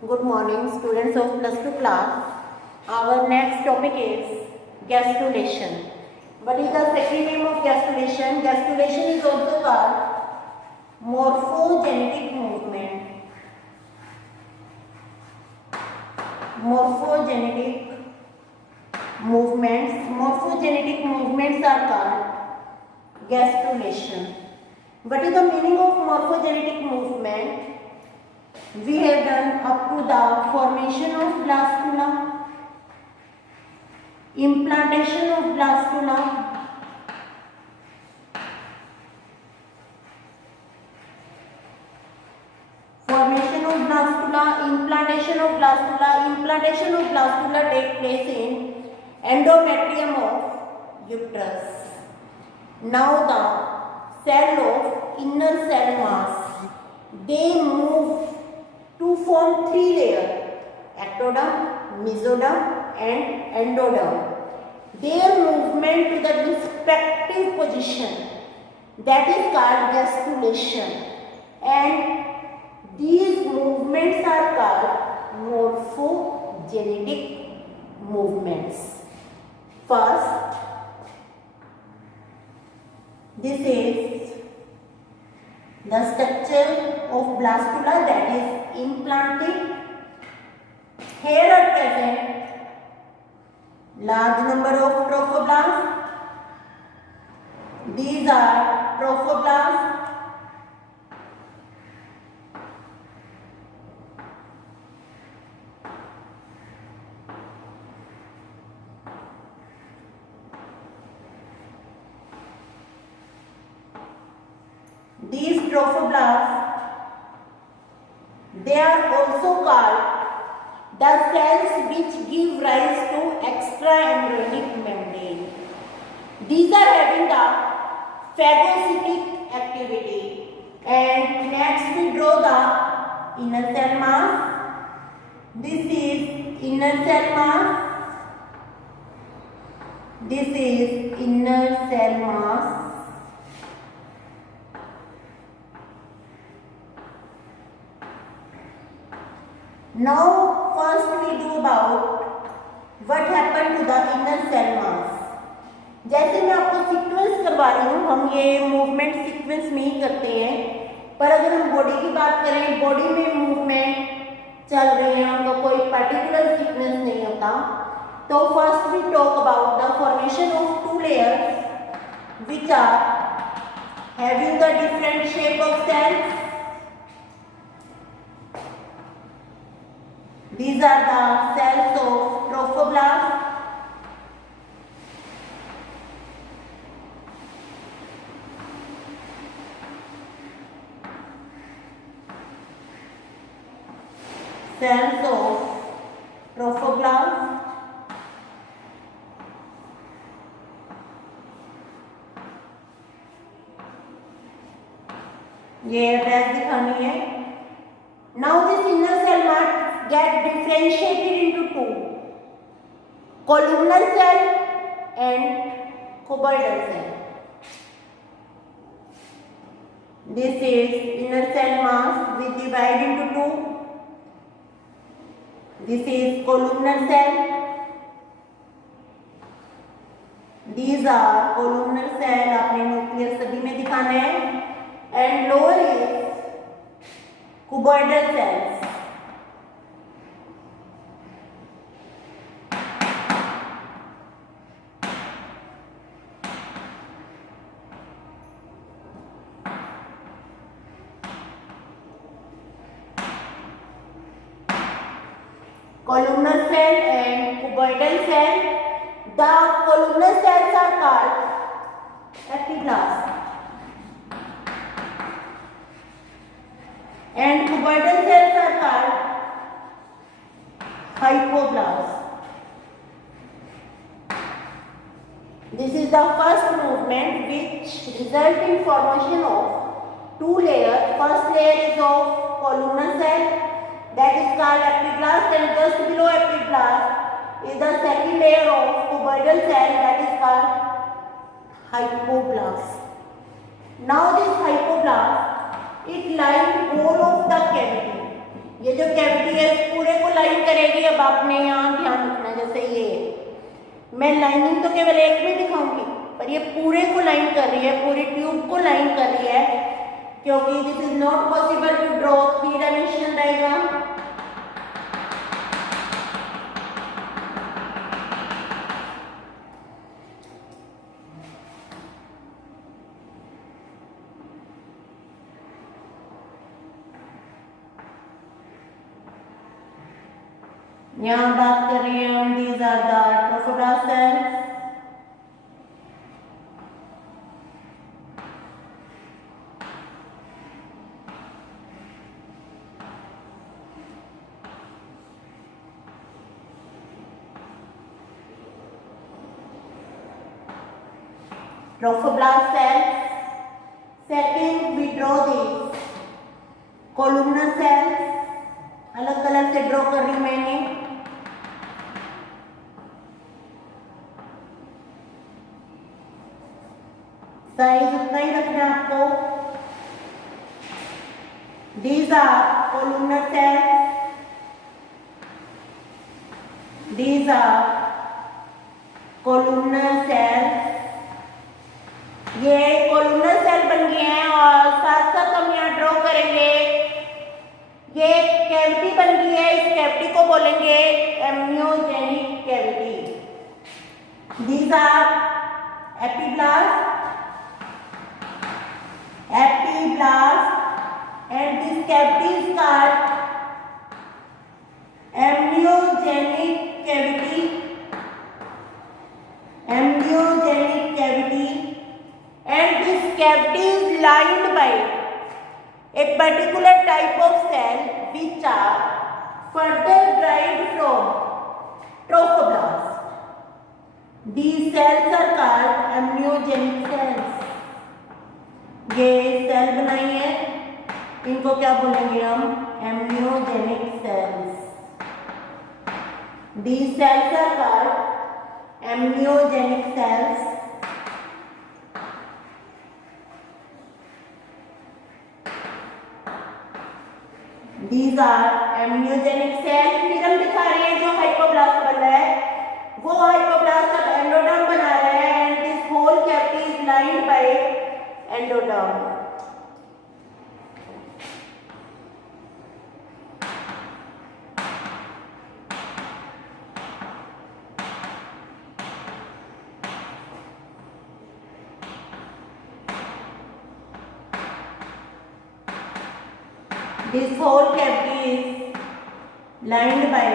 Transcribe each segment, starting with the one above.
Good morning, students of plus 2 class. Our next topic is gastrulation. What is the second name of gastrulation? Gastrulation is also called morphogenetic movement. Morphogenetic movements are called gastrulation. What is the meaning of morphogenetic movement? We have done up to the formation of blastula, implantation of blastula, formation of blastula, implantation of blastula. Implantation of blastula take place in endometrium of uterus. Now the cell of inner cell mass, they move to form three layers: ectoderm, mesoderm and endoderm. Their movement to the respective position, that is called gastrulation, and these movements are called morphogenetic movements. First, this is the structure of blastula, that is implanted. Here are present large number of trophoblasts. These are trophoblasts. These trophoblasts, they are also called the cells which give rise to extraembryonic membrane. These are having the phagocytic activity. And next we draw the inner cell mass. This is inner cell mass. This is inner cell mass. Now first we do about what happened to the inner cell mass. जैसे मैं आपको sequence करवा रही हूँ, हम ये movement sequence में ही करते हैं, पर अगर हम बॉडी की बात करें, बॉडी में मूवमेंट चल रहे हैं, उनका कोई पर्टिकुलर सीक्वेंस नहीं होता. तो first we talk about the formation of two layers which are having the different shape of cells. These are the cells of trophoblast. Cells of trophoblast. ये एड्रेस दिखानी है. Now this inner cell mass get differentiated into two: columnar cell and cuboidal cell. This is inner cell mass, we divide into two. This is columnar cell. These are columnar cell, आपने nucleus सभी में दिखाना है. And lower is cuboidal cells. Columnar cell and cuboidal cell. The columnar cells are called epiblasts and cuboidal cells are called hypoblasts. This is the first movement which results in formation of two layers. First layer is of columnar cell, that is called epiblast, and just below epiblast is the second layer of cuboidal cell, that is called hypoblast. Now this hypoblast, it lines whole of the cavity. ये जो cavity है इस पूरे को line करेगी। अब आपने यहाँ ध्यान रखना, जैसे ये मैं लाइनिंग तो केवल एक में दिखाऊंगी, पर ये पूरे को लाइन कर रही है, पूरी ट्यूब को लाइन कर रही है, क्योंकि this is not possible to draw 3 dimensional diagram. यहाँ बात कर रहे हैं हम, these are the trophoblast cells। Trophoblast cells। Second, we draw these columnar cells। अलग कलर से ड्रॉ कर रही हूँ मैंने। साइज उतना ही रखना है आपको। These are columnar cells। These are columnar cells। ये columnar cell बन गए हैं और साथ साथ हम यहाँ ड्रॉ करेंगे। ये कैविटी बन गई है, इस कैविटी को बोलेंगे एम्नियोजेनिक cavity. These are epiblast। And this cavity is called amniogenic cavity। Amniogenic cavity। And this cavity is lined by a particular type of cell which are further derived from trophoblast। These cells are called amniogenic cells। ये cell बनाई है, इनको क्या बोलेंगे हम? एम्नियोजेनिक sales. These cells are called amniogenic cells। These are amniogenic cells। फिर हम दिखा रहे हैं जो हाइपोब्लास्ट बन रहा है, वो हाइपोब्लास्ट अब एंडोडर्म बना रहा है। And this whole cavity is lined by endoderm. This whole cavity is lined by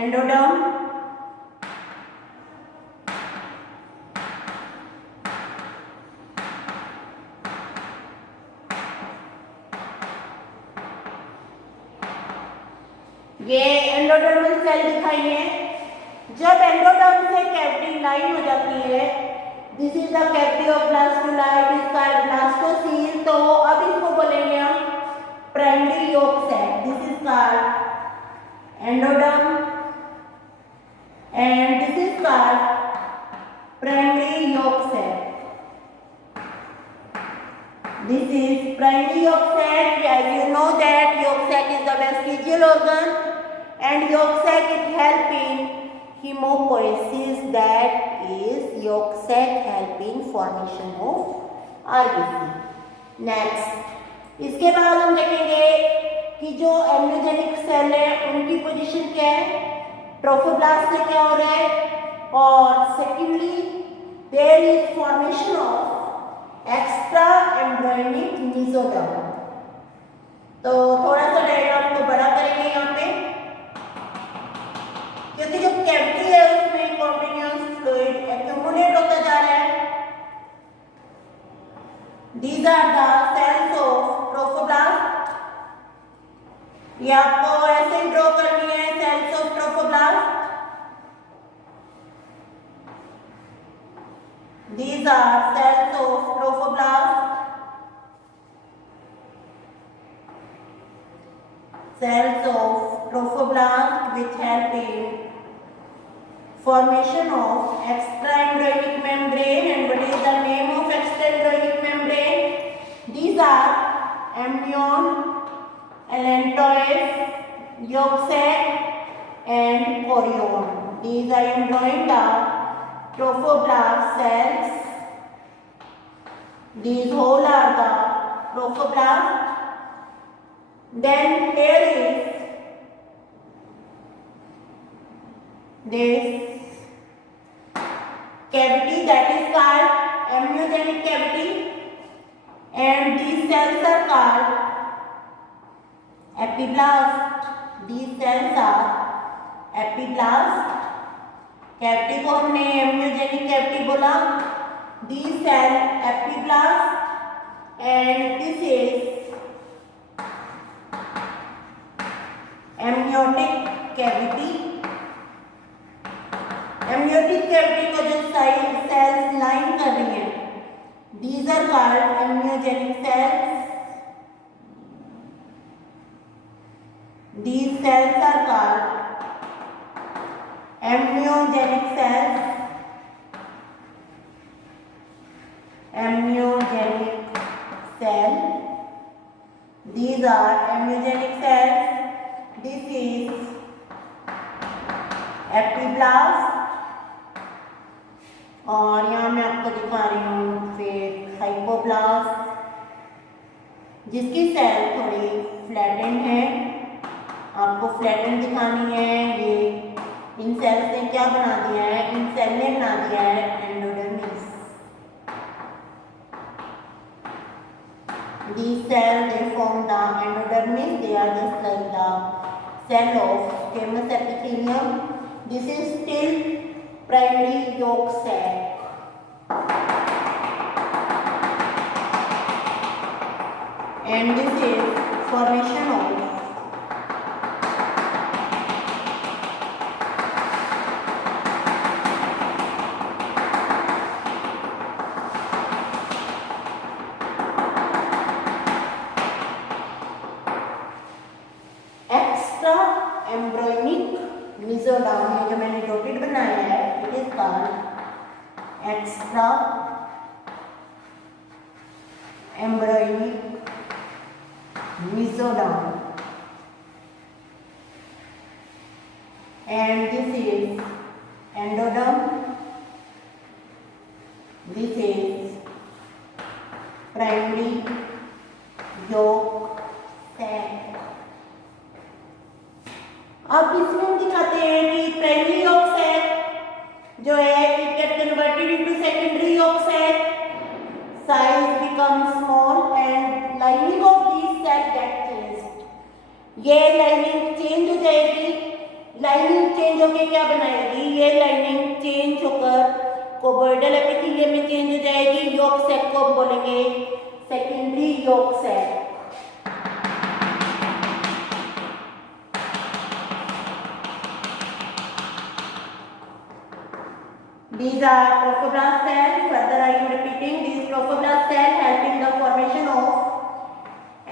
endoderm। ये एंडोडर्मल सेल दिखाई है। जब एंडोडर्म से कैविटी लाइन हो जाती है, this is the cavity of blastula, it is called blastocoel. तो अब इसको बोलेंगे हम primary yolk sac। This is called endoderm and this is called primary yolk sac। This is primary yolk sac। As you know that yolk sac is the vestigial organ, and yolk sac it help in hemopoiesis, that is yolk sac help in formation of RBC। Next, इसके बाद हम देखेंगे कि जो एम्नियोजेनिक cell है उनकी position क्या है, ट्रोफोब्लास्ट से क्या हो रहा है, और secondly there is formation of extra embryonic mesoderm. तो थोड़ा सा डायग्राम को बड़ा करेंगे यहाँ पे, क्योंकि जो कैविटी है उसमें कॉन्टिन्यूअस फ्लूइड एक्यूमुलेट होता जा रहा है। These are the cells of trophoblast। ये आपको ऐसे ड्रॉ करनी है, cells of trophoblast. These are cells of trophoblast। Cells of trophoblast which help in formation of extraembryonic membrane। And what is the name of extraembryonic membrane? These are amnion, allantois, yolk sac and chorion. These I am drawing the trophoblast cells. These whole are the trophoblast. Then here is this cavity that is called amniogenic cavity, and these cells are called epiblast. These cells are epiblast. Cavity को हमने amniogenic cavity बोला. These cell epiblast and this is amniotic cavity. amniotic cavity को जो cells line कर रही हैं, these are called amniogenic cells. These cells are called amniogenic cells. Amniogenic cell. These are amniogenic cells. This is epiblast. और यहाँ मैं आपको दिखा रही हूँ फिर हाइपोब्लास्ट, जिसकी सेल थोड़ी फ्लैटेंड है. आपको फ्लैटेंड दिखानी है. ये इन सेल्स ने क्या बना दिया है? इन सेल ने बना दिया है endodermis. These cells they form the endodermis. They are just like the cell of squamous epithelium. This is still primary yolk sac, and this is formation of extra embryonic mesoderm. ये जो मैंने dotted बनाया है, it is called extra embryonic mesoderm, and this is endoderm. This is primary yolk sac. अब इसमें हम दिखाते हैं कि प्राइमरी यॉक सैक जो है it get converted into secondary yolk sac. Size become small and lining of this sac get changed. ये lining change हो जाएगी. लाइनिंग चेंज होकर क्या बनाएगी? ये लाइनिंग चेंज होकर कोबोइडल एपिथेलियम में चेंज हो जाएगी. यॉक सैक को हम बोलेंगे secondary yolk sac. These are trophoblast cells. Further I am repeating, these trophoblast cells help in the formation of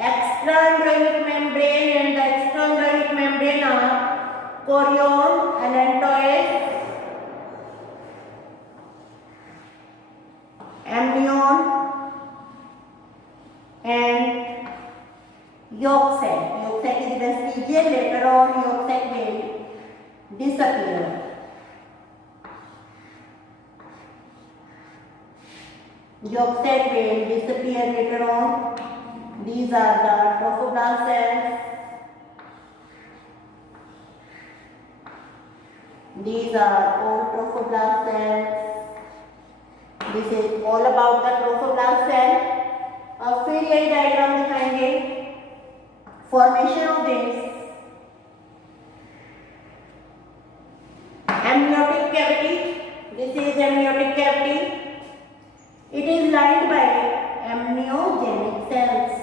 extraembryonic membrane, and the extraembryonic membrane are chorion, allantois, amnion and yolk sac. Yolk sac is vestigial. Later on yolk sac will disappear. Yolk sac will disappear later on. These are the trophoblast cells. These are all trophoblast cells. This is all about the trophoblast cell. अब फिर यही diagram दिखाएंगे. Formation of this amniotic cavity. This is amniotic cavity. It is lined by amniogenic cells.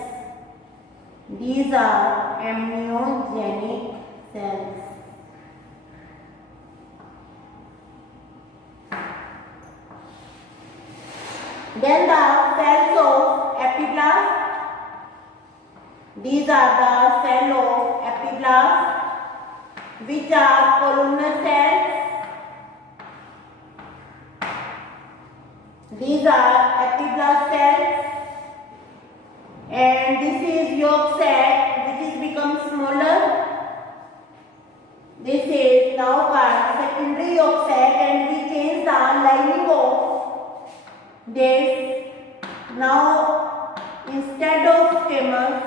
These are amniogenic cells. Then the cells of epiblast. These are the cells of epiblast, which are columnar cells. These are epiblast cells, and this is yolk sac, which is becomes smaller. This is now called secondary yolk sac, and we change the lining of this. Now instead of stamens,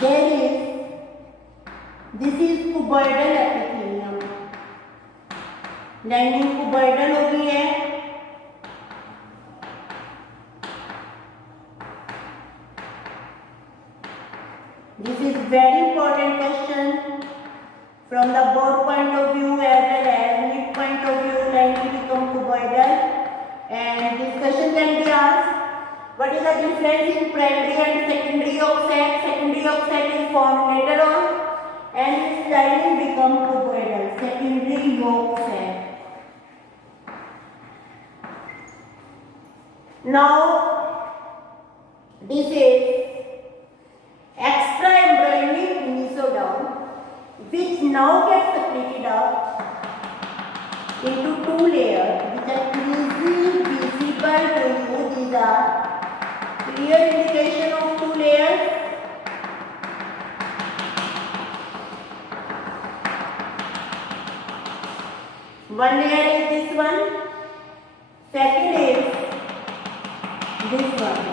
there is, this is cuboidal epithelium. Lining cuboidal हो गई है. This is very important question from the board point of view as well as mid point of view. Lining become cuboidal, and this question can be asked: what is the difference in primary and secondary yolk sac? Secondary yolk sac is formed later on, and its lining become cuboidal. Secondary yolk sac. Now this is extra embryonic mesoderm, which now gets separated up into two layers which are clearly visible to you. These are clear indication of two layers. One layer is this one, second is this one.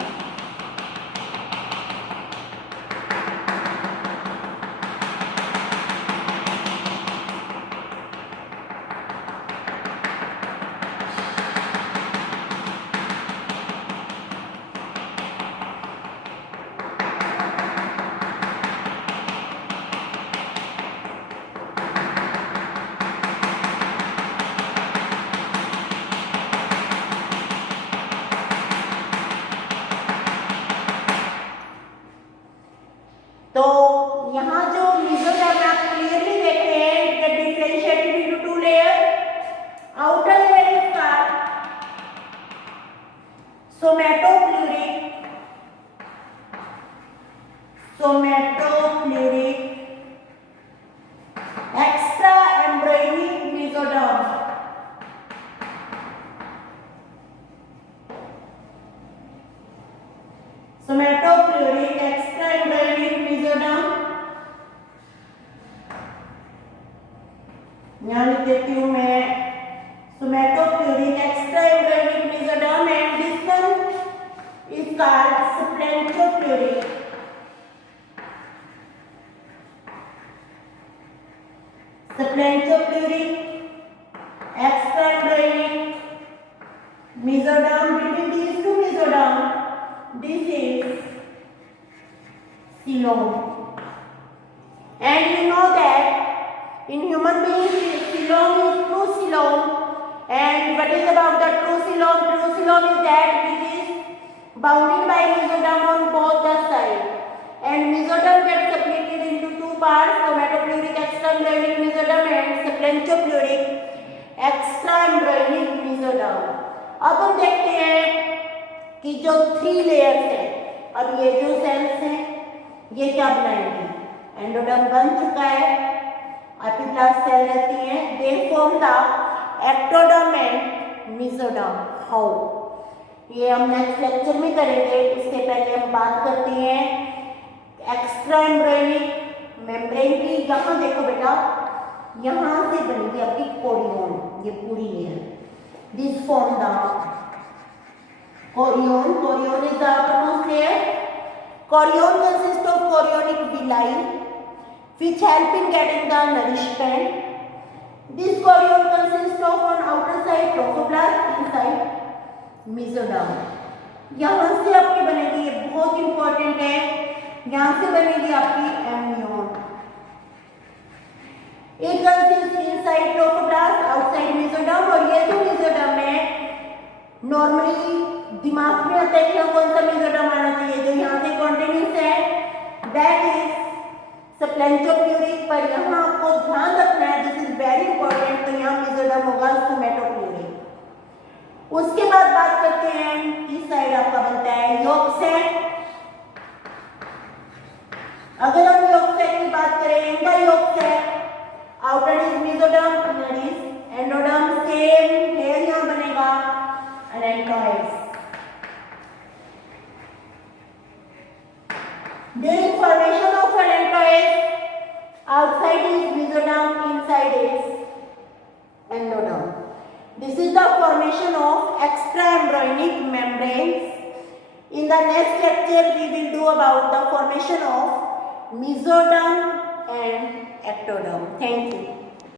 तो यहाँ जो mesoderm आप clearly देख रहे हैं, get differentiated into two layers. Outer layer is called somatopleuric, extra embryonic mesoderm. Somatopleuric extra embryonic mesoderm. यहाँ लिख देती हूँ मैं somatopleuric extra embryonic mesoderm, and this one is called splenopleuric. Splenopleuric extra embryonic mesoderm. Between these two mesoderm, this is coelom. And you know that in human beings, coelom is true coelom. And what is about the true coelom? True coelom is that which is bounded by mesoderm on both the sides. And mesoderm gets separated into two parts: somatopleuric extra embryonic mesoderm and splenopleuric extra embryonic mesoderm. अब हम देखते हैं कि जो three layers है, अब ये जो सेल्स हैं ये क्या बनाएंगे? एंडोडर्म बन चुका है, एपिब्लास्ट सेल रहती हैं, they form the ectoderm and mesoderm. How? ये हम नेक्स्ट लेक्चर में करेंगे. इससे पहले हम बात करते हैं एक्स्ट्रा एम्ब्रियोनिक मेम्ब्रेन की. यहाँ देखो बेटा, यहाँ से बनेगी आपकी कोरियन, ये पूरी layer. This form the chorion. Chorion is the outermost layer. Chorion consists of chorionic villi, which help in getting the nourishment. This chorion consists of on outer side trophoblast, inside mesoderm. यहाँ से आपकी बनेगी, ये बहुत important है, यहाँ से बनेगी आपकी एम्नियोन. एक consist inside trophoblast, outside mesoderm. और ये जो मेसोडर्म है नॉर्मली दिमाग में आता है कि कौन सा मेसोडर्म आना चाहिए, जो यहाँ से कॉन्टिन्यूस है, दैट इज स्प्लेनोप्ल्यूरिक. पर यहाँ आपको ध्यान रखना है, दिस इज वेरी इंपॉर्टेंट. तो यहाँ मेसोडर्म होगा सोमैटोप्ल्यूरिक. उसके बाद बात करते हैं इस साइड आपका बनता है यॉर्क सैक. अगर हम यॉर्क सैक की बात करें, इनका yolk sac outer is mesoderm, inner is endoderm. Same here यहाँ बनेगा एनांटॉइड्स. During formation of allantois, outside is mesoderm, inside is endoderm. This is the formation of extraembryonic membranes. In the next lecture, we will do about the formation of mesoderm and ectoderm. Thank you.